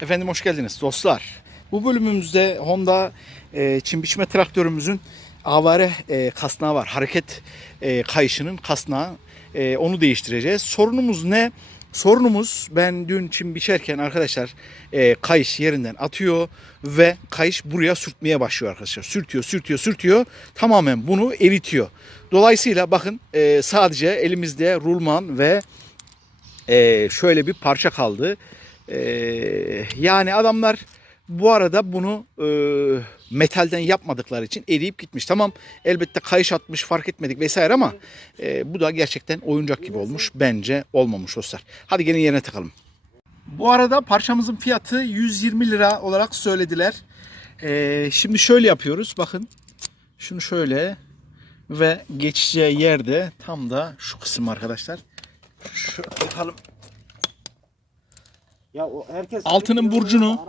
Efendim hoş geldiniz dostlar. Bu bölümümüzde Honda e, çim biçme traktörümüzün avare e, kasnağı var. Hareket e, kayışının kasnağı. E, onu değiştireceğiz. Sorunumuz ne? Sorunumuz ben dün çim biçerken arkadaşlar e, kayış yerinden atıyor ve kayış buraya sürtmeye başlıyor arkadaşlar. Sürtüyor, sürtüyor, sürtüyor. Tamamen bunu eritiyor. Dolayısıyla bakın e, sadece elimizde rulman ve e, şöyle bir parça kaldı. E, yani adamlar bu arada bunu e, metalden yapmadıkları için eriyip gitmiş. Tamam elbette kayış atmış fark etmedik vesaire ama e, bu da gerçekten oyuncak gibi olmuş. Bence olmamış dostlar. Hadi gelin yerine takalım. Bu arada parçamızın fiyatı 120 lira olarak söylediler. E, şimdi şöyle yapıyoruz. Bakın şunu şöyle ve geçeceği yerde tam da şu kısım arkadaşlar. Şu bakalım Ya o herkes Altının burcunu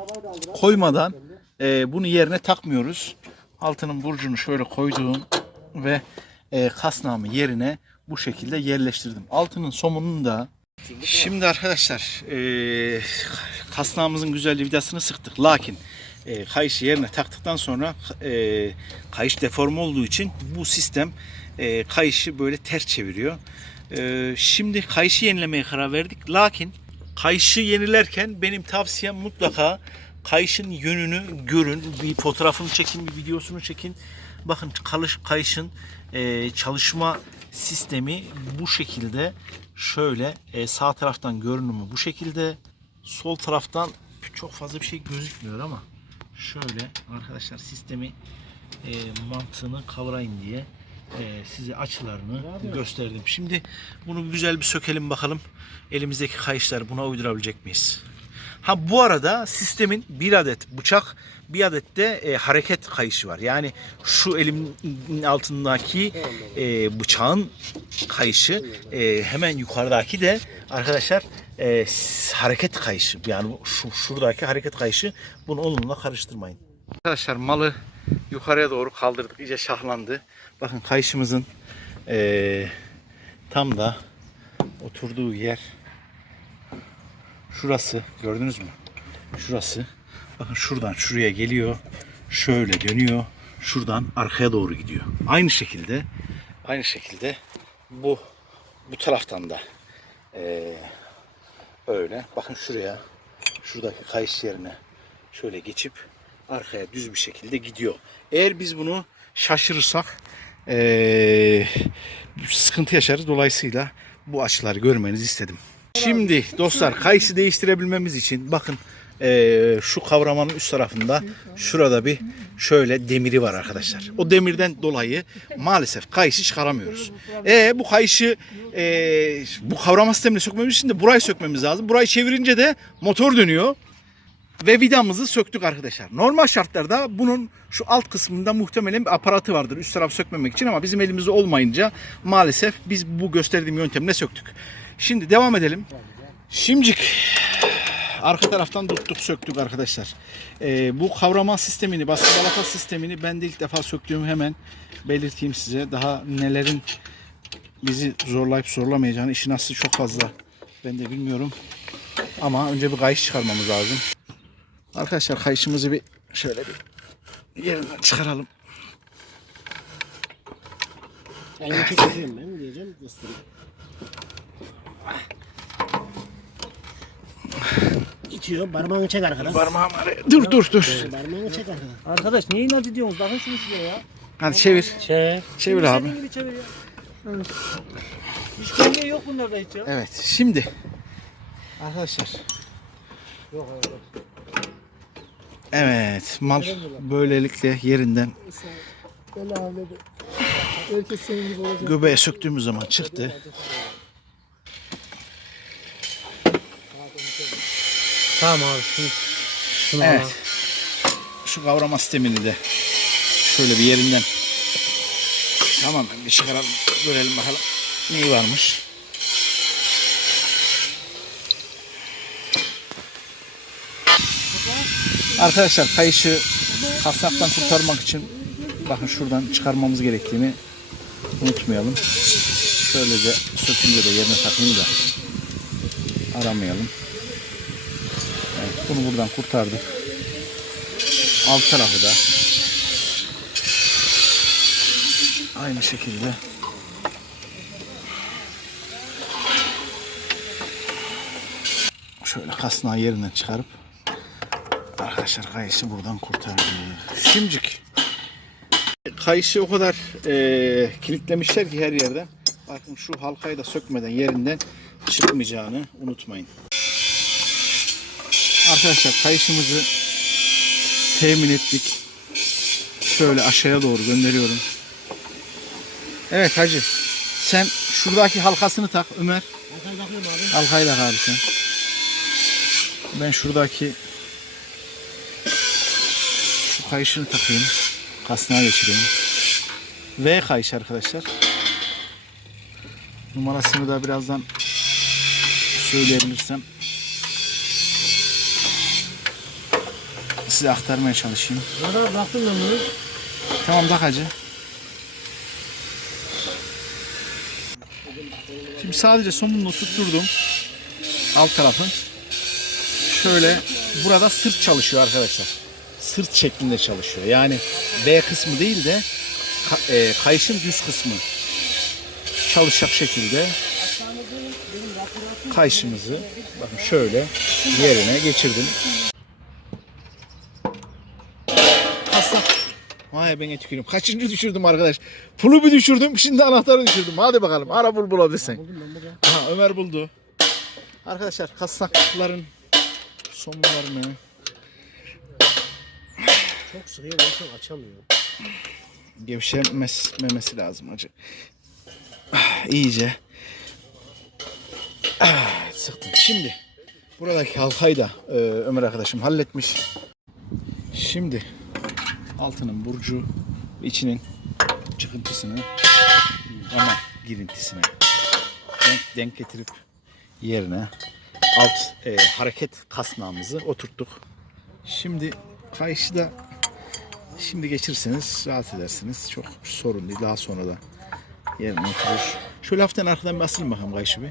koymadan e, bunu yerine takmıyoruz. Altının burcunu şöyle koydum ve e, kasnağımı yerine bu şekilde yerleştirdim. Altının somununu da Şimdi arkadaşlar e, kasnağımızın güzel vidasını sıktık. Lakin e, kayışı yerine taktıktan sonra e, kayış deforme olduğu için bu sistem e, kayışı böyle ters çeviriyor. E, şimdi kayışı yenilemeye karar verdik. Lakin kayışı yenilerken benim tavsiyem mutlaka kayışın yönünü görün. Bir fotoğrafını çekin, bir videosunu çekin. Bakın kalış, kayışın e, çalışma sistemi bu şekilde. Şöyle e, sağ taraftan görünümü bu şekilde. Sol taraftan çok fazla bir şey gözükmüyor ama şöyle arkadaşlar sistemi e, mantığını kavrayın diye e, size açılarını gösterdim. Şimdi bunu güzel bir sökelim bakalım. Elimizdeki kayışları buna uydurabilecek miyiz? Ha bu arada sistemin bir adet bıçak, bir adet de e, hareket kayışı var. Yani şu elimin altındaki e, bıçağın kayışı, e, hemen yukarıdaki de arkadaşlar e, hareket kayışı. Yani şu şuradaki hareket kayışı. Bunu onunla karıştırmayın. Arkadaşlar malı yukarıya doğru kaldırdık. iyice şahlandı. Bakın kayışımızın e, tam da oturduğu yer Şurası gördünüz mü? Şurası. Bakın şuradan şuraya geliyor. Şöyle dönüyor. Şuradan arkaya doğru gidiyor. Aynı şekilde aynı şekilde bu bu taraftan da eee, öyle. Bakın şuraya şuradaki kayış yerine şöyle geçip arkaya düz bir şekilde gidiyor. Eğer biz bunu şaşırırsak eee, sıkıntı yaşarız. Dolayısıyla bu açıları görmenizi istedim. Şimdi dostlar kayısı değiştirebilmemiz için bakın eee, şu kavramanın üst tarafında şurada bir şöyle demiri var arkadaşlar. O demirden dolayı maalesef kayısı çıkaramıyoruz. E bu kayışı eee, bu kavrama sistemini sökmemiz için de burayı sökmemiz lazım. Burayı çevirince de motor dönüyor. Ve vidamızı söktük arkadaşlar. Normal şartlarda bunun şu alt kısmında muhtemelen bir aparatı vardır üst tarafı sökmemek için ama bizim elimizde olmayınca maalesef biz bu gösterdiğim yöntemle söktük. Şimdi devam edelim. Şimdicik arka taraftan tuttuk söktük arkadaşlar. Ee, bu kavrama sistemini, baskı balata sistemini ben de ilk defa söktüğümü hemen belirteyim size. Daha nelerin bizi zorlayıp zorlamayacağını işin aslı çok fazla. Ben de bilmiyorum. Ama önce bir kayış çıkarmamız lazım. Arkadaşlar kayışımızı bir şöyle bir yerinden çıkaralım. Elini çekeyim ben diyeceğim. Göstereyim. İtiyor. Parmağını çek arkadan. Parmağım araya. Dur dur dur. Parmağını çek arkadan. Arkadaş niye inat ediyorsunuz? Bakın şunu şuraya ya. Hadi çevir. Şey. Çevir abi. Senin gibi çevir ya. İşkembe yok bunlarda hiç ya. Evet şimdi. Arkadaşlar. Evet mal böylelikle yerinden göbeğe söktüğümüz zaman çıktı. Tamam abi şunu. Şunu Evet. Şu kavrama sistemini de şöyle bir yerinden tamamen bir çıkaralım. Görelim bakalım neyi varmış. Arkadaşlar kayışı kasnaktan kurtarmak için bakın şuradan çıkarmamız gerektiğini unutmayalım. Şöylece sökünce de yerine takayım da aramayalım. Evet. Bunu buradan kurtardık. Alt tarafı da aynı şekilde şöyle kasnağı yerinden çıkarıp arkadaşlar kayışı buradan kurtardık. Şimdicik kayışı o kadar eee, kilitlemişler ki her yerden. Bakın şu halkayı da sökmeden yerinden çıkmayacağını unutmayın. Arkadaşlar kayışımızı temin ettik. Şöyle aşağıya doğru gönderiyorum. Evet hacı. Sen şuradaki halkasını tak Ömer. Bakalım bakıyorum abi. Halkayı tak abi sen. Ben şuradaki şu kayışını takayım. Kasnağa geçireyim. V kayış arkadaşlar. Numarasını da birazdan söyleyebilirsem size aktarmaya çalışayım. Radar baktım ben bunu. Tamam tak hacı. Şimdi sadece somununu tutturdum. Alt tarafı. Şöyle burada sırt çalışıyor arkadaşlar. Sırt şeklinde çalışıyor. Yani B kısmı değil de e, kayışın düz kısmı çalışacak şekilde kayışımızı bakın şöyle yerine geçirdim. Aslan. Vay ben tükürüyorum. Kaçıncı düşürdüm arkadaş? Pulu bir düşürdüm. Şimdi anahtarı düşürdüm. Hadi bakalım. Ara bul bulabilirsen. Aha Ömer buldu. Arkadaşlar kasnakların sonlarını Çok sıkıyor ben çok açamıyorum. gevşememesi lazım acı. Ah, iyice ah, sıktım. Şimdi buradaki halkayı da e, Ömer arkadaşım halletmiş. Şimdi altının burcu içinin çıkıntısını ama girintisine denk, denk getirip yerine alt e, hareket kasnağımızı oturttuk. Şimdi kayışı da Şimdi geçirseniz rahat edersiniz. Çok sorun değil. Daha sonra da yerine oturur. Şöyle hafiften arkadan bir asılın bakalım kayışı bir.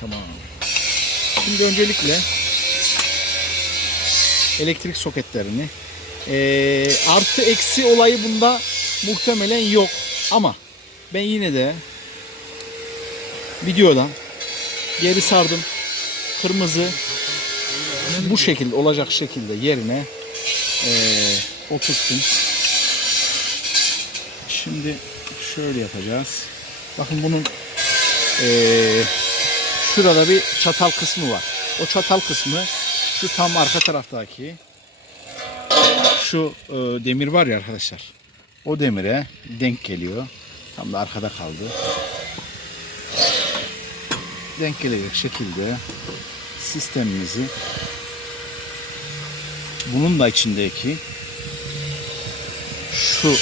Tamam. Şimdi öncelikle elektrik soketlerini eee, artı eksi olayı bunda muhtemelen yok. Ama ben yine de videodan geri sardım. Kırmızı bu şekilde olacak şekilde yerine eee oturttum. Şimdi şöyle yapacağız. Bakın bunun eee, şurada bir çatal kısmı var. O çatal kısmı şu tam arka taraftaki şu eee, demir var ya arkadaşlar. O demire denk geliyor. Tam da arkada kaldı. Denk gelecek şekilde sistemimizi bunun da içindeki şu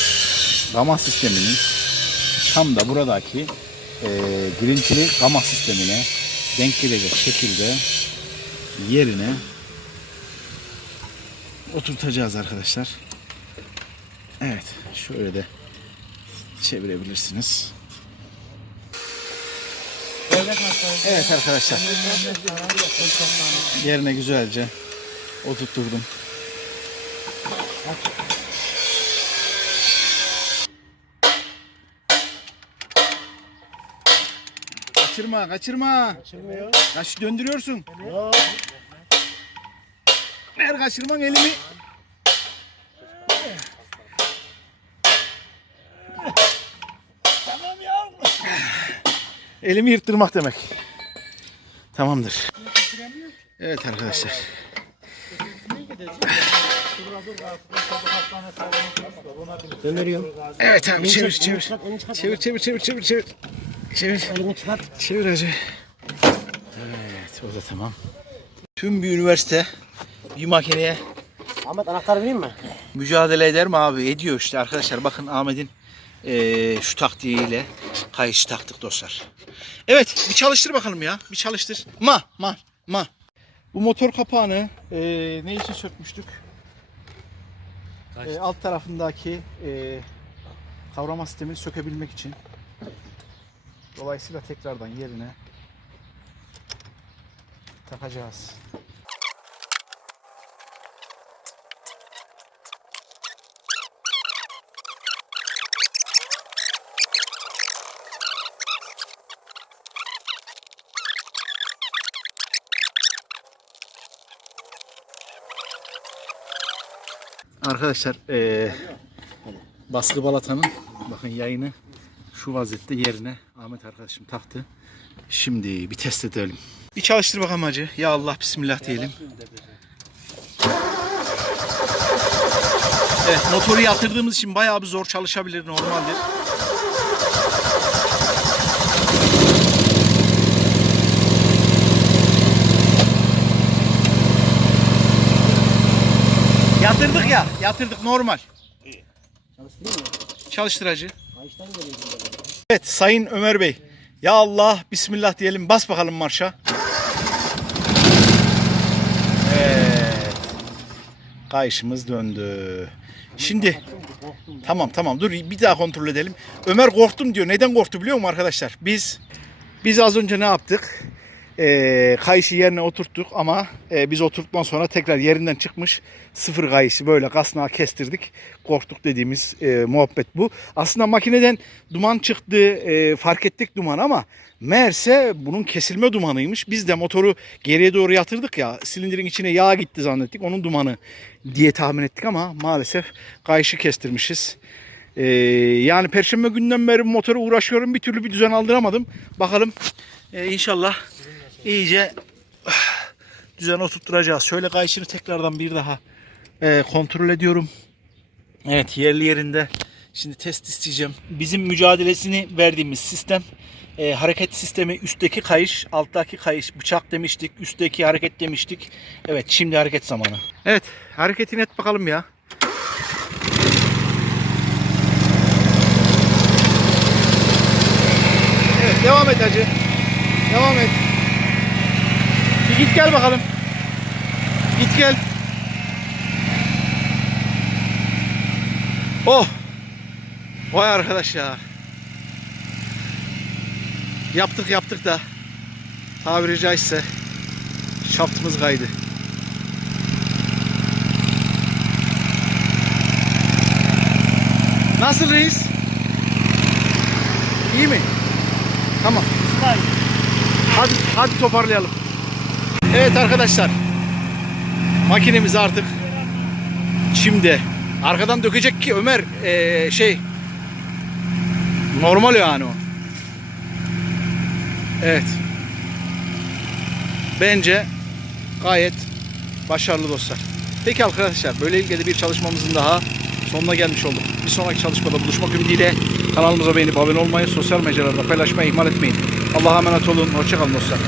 gama sisteminin tam da buradaki e, girintili gama sistemine denk gelecek şekilde yerine oturtacağız arkadaşlar. Evet şöyle de çevirebilirsiniz. Evet arkadaşlar yerine güzelce oturtturdum. Kaçırma, kaçırma. Açılmıyor. Kaç döndürüyorsun. Yok. Ver kaçırman elimi. Tamam ya. Elimi yırttırmak demek. Tamamdır. Evet arkadaşlar. Döndürüyorum. Evet abi çevir çevir. Çevir çevir çevir çevir çevir. Çevir. Elini çıkart. Çevir hacı. Evet o da tamam. Tüm bir üniversite bir makineye Ahmet anahtarı vereyim mi? mücadele eder mi abi? Ediyor işte arkadaşlar. Bakın Ahmet'in eee, şu taktiğiyle kayışı taktık dostlar. Evet bir çalıştır bakalım ya. Bir çalıştır. Ma ma ma. Bu motor kapağını eee, ne için sökmüştük? Eee, alt tarafındaki eee, kavrama sistemini sökebilmek için. Dolayısıyla tekrardan yerine takacağız. Arkadaşlar eee baskı balatanın bakın yayını şu vaziyette yerine Ahmet arkadaşım taktı. Şimdi bir test edelim. Bir çalıştır bakalım hacı. Ya Allah bismillah diyelim. Evet motoru yatırdığımız için bayağı bir zor çalışabilir normaldir. Yatırdık ya. Yatırdık normal. Çalıştırayım mı? Çalıştıracı. Kayıştan geliyor. Evet Sayın Ömer Bey. Ya Allah Bismillah diyelim. Bas bakalım marşa. Evet. Kayışımız döndü. Şimdi tamam tamam dur bir daha kontrol edelim. Ömer korktum diyor. Neden korktu biliyor musun arkadaşlar? Biz biz az önce ne yaptık? Ee, kayışı yerine oturttuk ama e, biz oturttuktan sonra tekrar yerinden çıkmış sıfır kayışı böyle kasnağı kestirdik. Korktuk dediğimiz e, muhabbet bu. Aslında makineden duman çıktı e, fark ettik duman ama meğerse bunun kesilme dumanıymış. Biz de motoru geriye doğru yatırdık ya silindirin içine yağ gitti zannettik onun dumanı diye tahmin ettik ama maalesef kayışı kestirmişiz. Ee, yani perşembe günden beri motoru uğraşıyorum bir türlü bir düzen aldıramadım. Bakalım ee, inşallah iyice ah, düzen oturtturacağız. Şöyle kayışını tekrardan bir daha e, kontrol ediyorum. Evet yerli yerinde. Şimdi test isteyeceğim. Bizim mücadelesini verdiğimiz sistem e, hareket sistemi üstteki kayış, alttaki kayış bıçak demiştik, üstteki hareket demiştik. Evet şimdi hareket zamanı. Evet hareketini et bakalım ya. Evet devam et hacı. Devam et. Git gel bakalım. Git gel. Oh. Vay arkadaş ya. Yaptık yaptık da tabiri caizse şaftımız kaydı. Nasıl reis? İyi mi? Tamam. Hadi, hadi toparlayalım. Evet arkadaşlar. Makinemiz artık çimde. Arkadan dökecek ki Ömer eee, şey normal yani o. Evet. Bence gayet başarılı dostlar. Peki arkadaşlar böyle ilgili bir çalışmamızın daha sonuna gelmiş olduk. Bir sonraki çalışmada buluşmak ümidiyle kanalımıza beğenip abone olmayı, sosyal mecralarda paylaşmayı ihmal etmeyin. Allah'a emanet olun. Hoşçakalın dostlar.